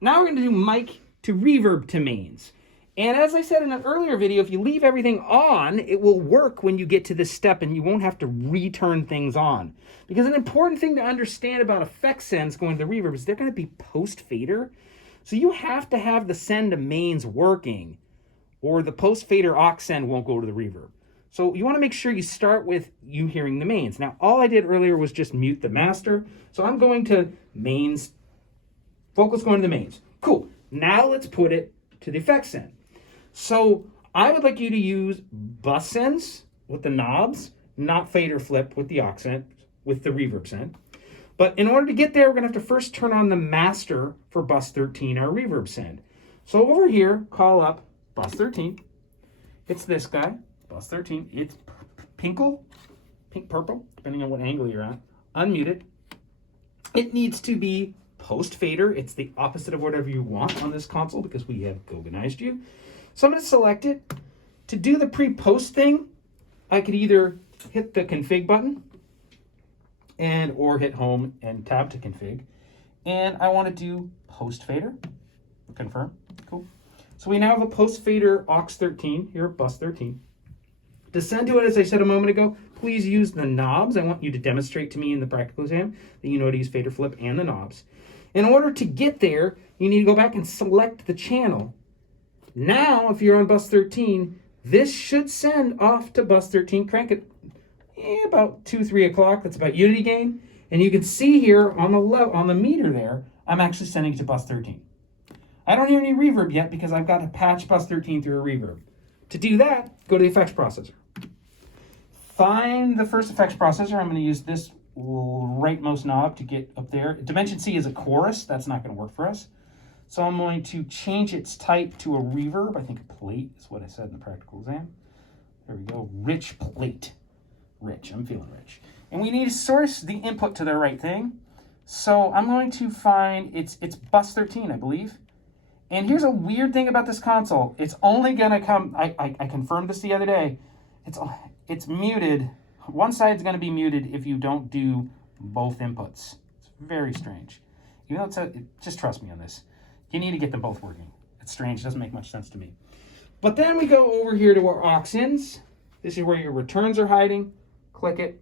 Now we're going to do mic to reverb to mains. And as I said in an earlier video, if you leave everything on, it will work when you get to this step and you won't have to return things on. Because an important thing to understand about effect sends going to the reverb is they're going to be post-fader. So you have to have the send to mains working, or the post-fader aux send won't go to the reverb. So you want to make sure you start with you hearing the mains. Now, all I did earlier was just mute the master. So I'm going to mains, vocals going to the mains. Cool. Now let's put it to the effect send. So I would like you to use bus sends with the knobs, not fader flip with the aux send, with the reverb send. But in order to get there, we're going to have to first turn on the master for bus 13, our reverb send. So over here, call up bus 13. It's this guy, bus 13. It's pink purple, depending on what angle you're at. Unmuted. It needs to be post fader. It's the opposite of whatever you want on this console because we have organized you. So I'm going to select it. To do the pre-post thing, I could either hit the config button or hit home and tab to config. And I want to do post fader. Confirm. Cool. So we now have a post fader aux 13 here, bus 13. To send to it, as I said a moment ago, please use the knobs. I want you to demonstrate to me in the practical exam that you know how to use fader flip and the knobs. In order to get there, you need to go back and select the channel. Now, if you're on bus 13, this should send off to bus 13. Crank it about 2, 3 o'clock. That's about unity gain. And you can see here on the meter there, I'm actually sending it to bus 13. I don't hear any reverb yet because I've got to patch bus 13 through a reverb. To do that, go to the effects processor. Find the first effects processor. I'm going to use this rightmost knob to get up there. Dimension C is a chorus. That's not going to work for us. So I'm going to change its type to a reverb. I think a plate is what I said in the practical exam. There we go. Rich plate. Rich. I'm feeling rich. And we need to source the input to the right thing. So I'm going to find, it's bus 13, I believe. And here's a weird thing about this console. It's only going to come, I confirmed this the other day. It's muted. One side's going to be muted if you don't do both inputs. It's very strange. Even though just trust me on this. You need to get them both working. It's strange. It doesn't make much sense to me. But then we go over here to our aux ins. This is where your returns are hiding. Click it.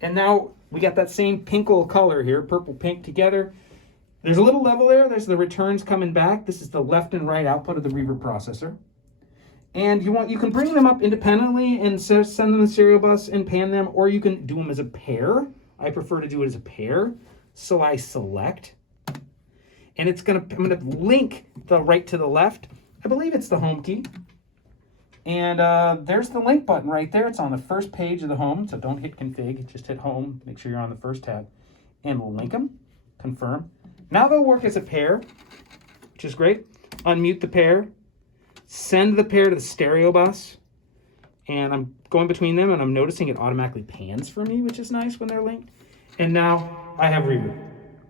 And now we got that same pinkle color here, purple pink together. There's a little level there. There's the returns coming back. This is the left and right output of the reverb processor. And you can bring them up independently and send them to serial bus and pan them, or you can do them as a pair. I prefer to do it as a pair. So I select. And I'm gonna link the right to the left. I believe it's the home key. And there's the link button right there. It's on the first page of the home, so don't hit config, just hit home. Make sure you're on the first tab. And we'll link them, confirm. Now they'll work as a pair, which is great. Unmute the pair, send the pair to the stereo bus. And I'm going between them and I'm noticing it automatically pans for me, which is nice when they're linked. And now I have reverb.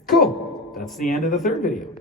Cool. That's the end of the third video.